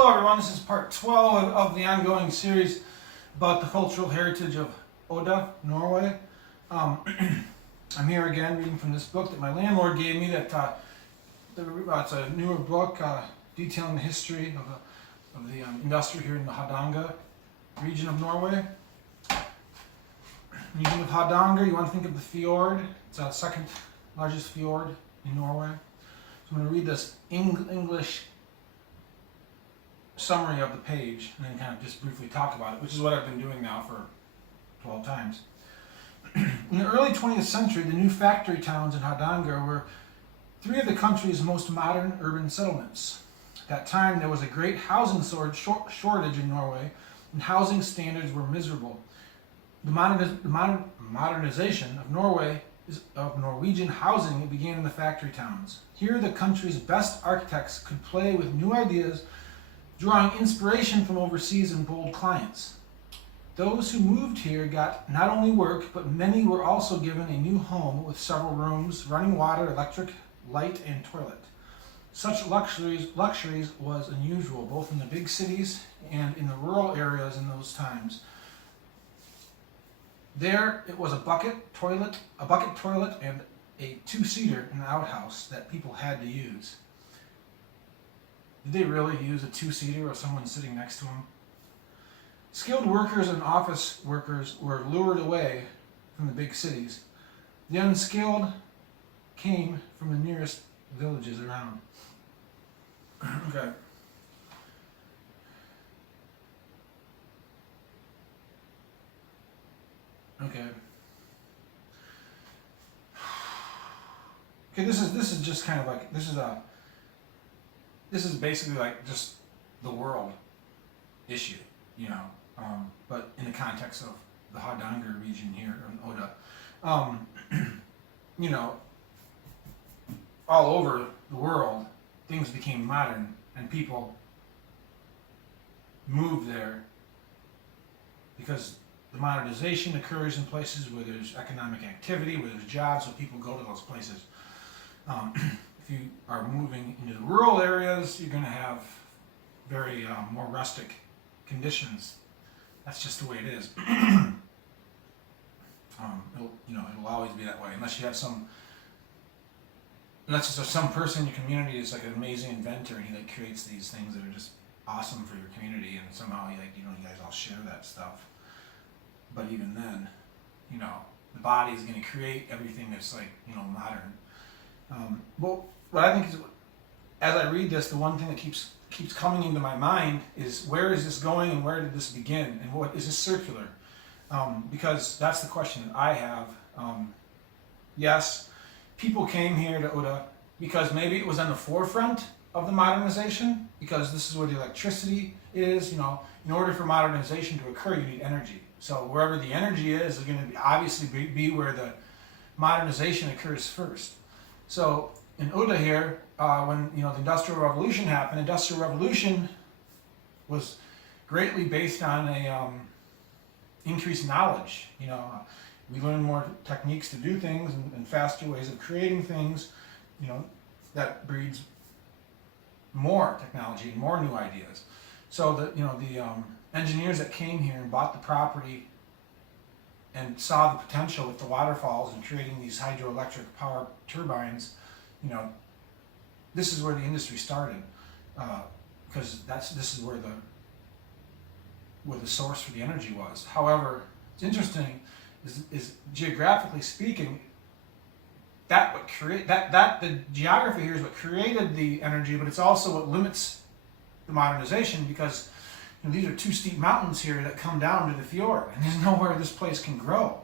Hello everyone, this is part 12 of the ongoing series about the cultural heritage of Odda, Norway. I'm here again reading from this book that my landlord gave me. It's a newer book detailing the history of the industry here in the Hardanger region of Norway. When you think of Hardanger, you want to think of the fjord. It's the second largest fjord in Norway. So I'm going to read this English summary of the page and then kind of just briefly talk about it, which is what I've been doing now for 12 times. In the early 20th century, the new factory towns in Hardanger were three of the country's most modern urban settlements. At that time, there was a great housing shortage in Norway, and housing standards were miserable. The modernization of Norwegian housing began in the factory towns. Here, the country's best architects could play with new ideas, drawing inspiration from overseas and bold clients. Those who moved here got not only work, but many were also given a new home with several rooms, running water, electric, light, and toilet. Such luxuries was unusual, both in the big cities and in the rural areas in those times. There, it was a bucket toilet, and a two-seater in the outhouse that people had to use. Did they really use a two-seater with someone sitting next to them? Skilled workers and office workers were lured away from the big cities. The unskilled came from the nearest villages around. Okay. Okay, this is just kind of like, this is basically like just the world issue, but in the context of the Hardanger region here in Odda. All over the world, things became modern and people moved there because the modernization occurs in places where there's economic activity, where there's jobs, so people go to those places. If you are moving into the rural areas, you're going to have very more rustic conditions. That's just the way it is. It'll always be that way, unless you have some person in your community is like an amazing inventor and he like creates these things that are just awesome for your community, and somehow you guys all share that stuff. But even then, the body is going to create everything that's modern. Well, what I think is, as I read this, the one thing that keeps coming into my mind is, where is this going and where did this begin, and what is this circular? Because that's the question that I have. Yes, people came here to Odda because maybe it was on the forefront of the modernization, because this is where the electricity is. In order for modernization to occur, you need energy. So wherever the energy is going to obviously be where the modernization occurs first. So in Odda here, when the Industrial Revolution happened, Industrial Revolution was greatly based on a increased knowledge. We learn more techniques to do things and faster ways of creating things. That breeds more technology and more new ideas. So the engineers that came here and bought the property and saw the potential with the waterfalls and creating these hydroelectric power turbines, this is where the industry started, because this is where the source for the energy was. However, it's interesting is geographically speaking, the geography here is what created the energy, but it's also what limits the modernization, because these are two steep mountains here that come down to the fjord, and there's nowhere this place can grow,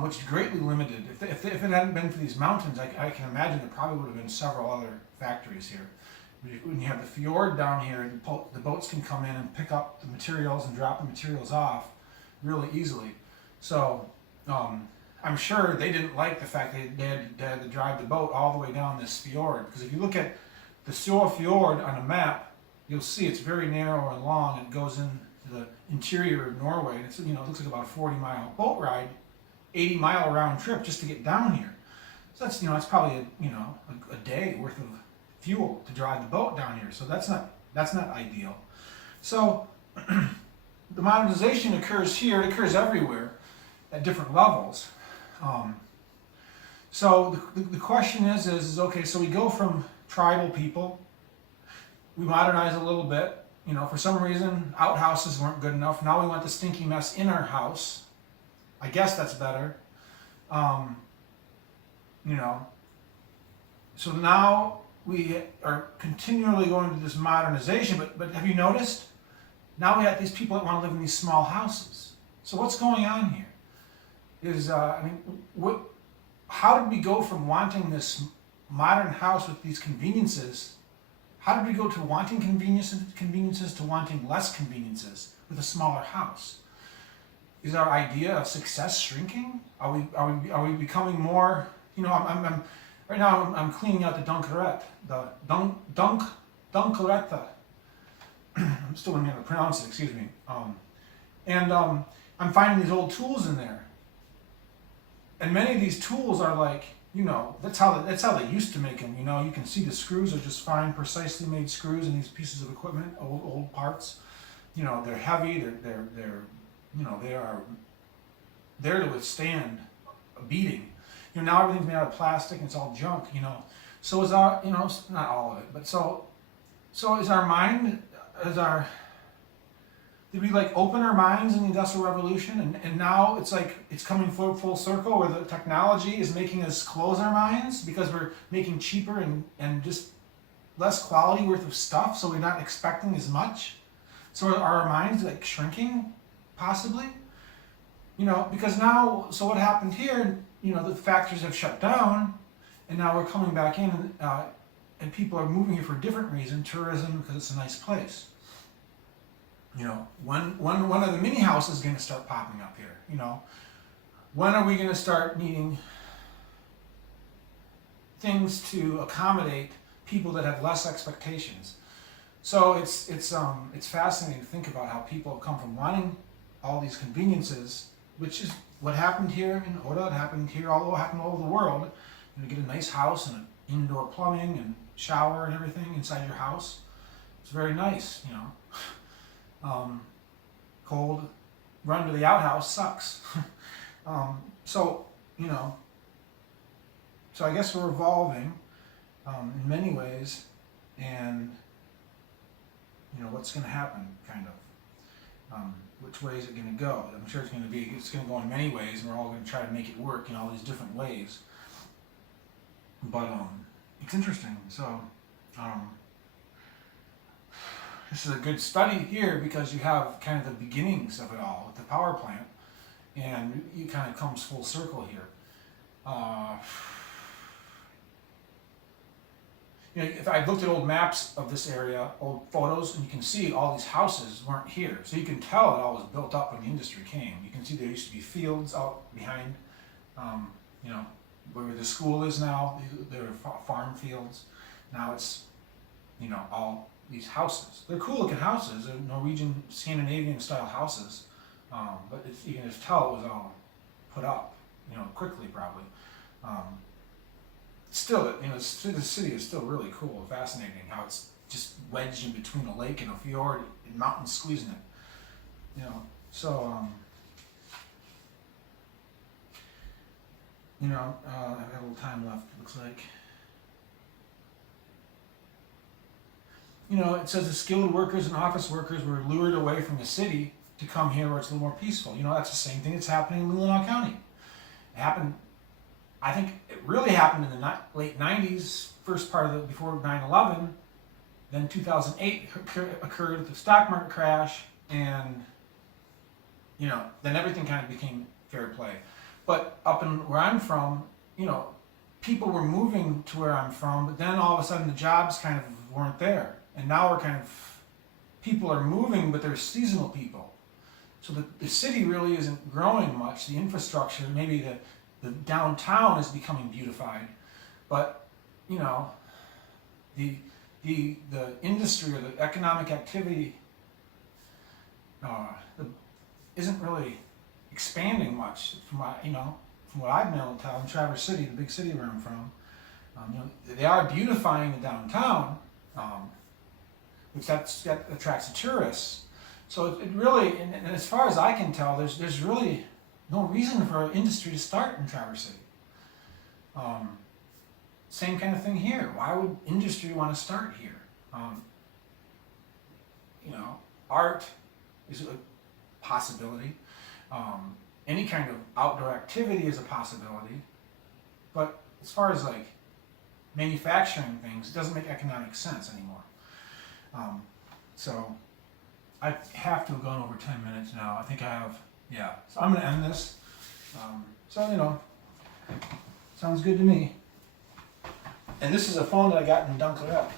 which is greatly limited. If it hadn't been for these mountains, I can imagine there probably would have been several other factories here. When you have the fjord down here, the boats can come in and pick up the materials and drop the materials off really easily. So I'm sure they didn't like the fact that they had to drive the boat all the way down this fjord, because if you look at the Sør Fjord on a map, you'll see it's very narrow and long, and it goes into the interior of Norway. And it's, it looks like about a 40-mile boat ride, 80-mile round trip just to get down here. So that's, that's probably a day worth of fuel to drive the boat down here. So that's not ideal. So the modernization occurs here, it occurs everywhere at different levels. So the question is okay, so we go from tribal people, we modernize a little bit, you know, for some reason outhouses weren't good enough, now we want the stinky mess in our house. I guess that's better. You know, so now we are continually going to this modernization, but have you noticed? Now we have these people that want to live in these small houses. So what's going on here? How did we go from wanting this modern house with these conveniences? How did we go to wanting conveniences to wanting less conveniences with a smaller house? Is our idea of success shrinking? Are we becoming more? You know, I'm right now. I'm cleaning out the Dunkeretta. I'm still learning how to pronounce it. Excuse me. I'm finding these old tools in there, and many of these tools are like, you know, that's how they used to make them. You know, you can see the screws are just fine, precisely made screws in these pieces of equipment, old parts. You know, they're heavy. They're you know, they are there to withstand a beating. You know, now everything's made out of plastic and it's all junk. You know, so is our, you know, not all of it, but so is our mind, did we like open our minds in the Industrial Revolution, and now it's like it's coming full circle where the technology is making us close our minds because we're making cheaper and just less quality worth of stuff, so we're not expecting as much. So are our minds like shrinking, possibly? You know, because now, so what happened here, you know, the factories have shut down, and now we're coming back in, and people are moving here for a different reason, tourism, because it's a nice place. You know, when are the mini houses going to start popping up here? You know, when are we going to start needing things to accommodate people that have less expectations? So it's fascinating to think about how people have come from wanting all these conveniences, which is what happened here in Odda. It happened here, although it happened all over the world. You get a nice house and indoor plumbing and shower and everything inside your house. It's very nice, you know. Cold run to the outhouse sucks. So, you know, so I guess we're evolving in many ways, and you know, what's going to happen, kind of. Which way is it going to go? I'm sure it's going to go in many ways, and we're all going to try to make it work in all these different ways. But it's interesting. So this is a good study here because you have kind of the beginnings of it all with the power plant, and it kind of comes full circle here. You know, if I looked at old maps of this area, old photos, and you can see all these houses weren't here. So you can tell it all was built up when the industry came. You can see there used to be fields out behind, you know, where the school is now. There are farm fields. Now it's, you know, all these houses. They're cool looking houses. They're Norwegian, Scandinavian style houses. But you can just tell it was all put up, you know, quickly probably. Still, you know, the city is still really cool, fascinating how it's just wedged in between a lake and a fjord and mountains squeezing it. You know, so you know, I've got a little time left. It looks like. You know, it says the skilled workers and office workers were lured away from the city to come here where it's a little more peaceful. You know, that's the same thing that's happening in Leelanau County. It happened. I think it really happened in the late 90s, first part of the, before 9/11. Then 2008 occurred with the stock market crash, and, you know, then everything kind of became fair play. But up in where I'm from, you know, people were moving to where I'm from, but then all of a sudden the jobs kind of weren't there. And now we're kind of, people are moving, but they're seasonal people. So the city really isn't growing much. The infrastructure, maybe the downtown is becoming beautified, but, you know, the industry or the economic activity isn't really expanding much from what I've been able to tell in Traverse City, the big city where I'm from. You know, they are beautifying the downtown, which that attracts the tourists. So it really, and as far as I can tell, there's really no reason for industry to start in Traverse City. Same kind of thing here. Why would industry want to start here? Art is a possibility. Any kind of outdoor activity is a possibility. But as far as like manufacturing things, it doesn't make economic sense anymore. So I have to have gone over 10 minutes now. I think I have, yeah. So I'm going to end this. Sounds good to me. And this is a phone that I got in Dunkley Up.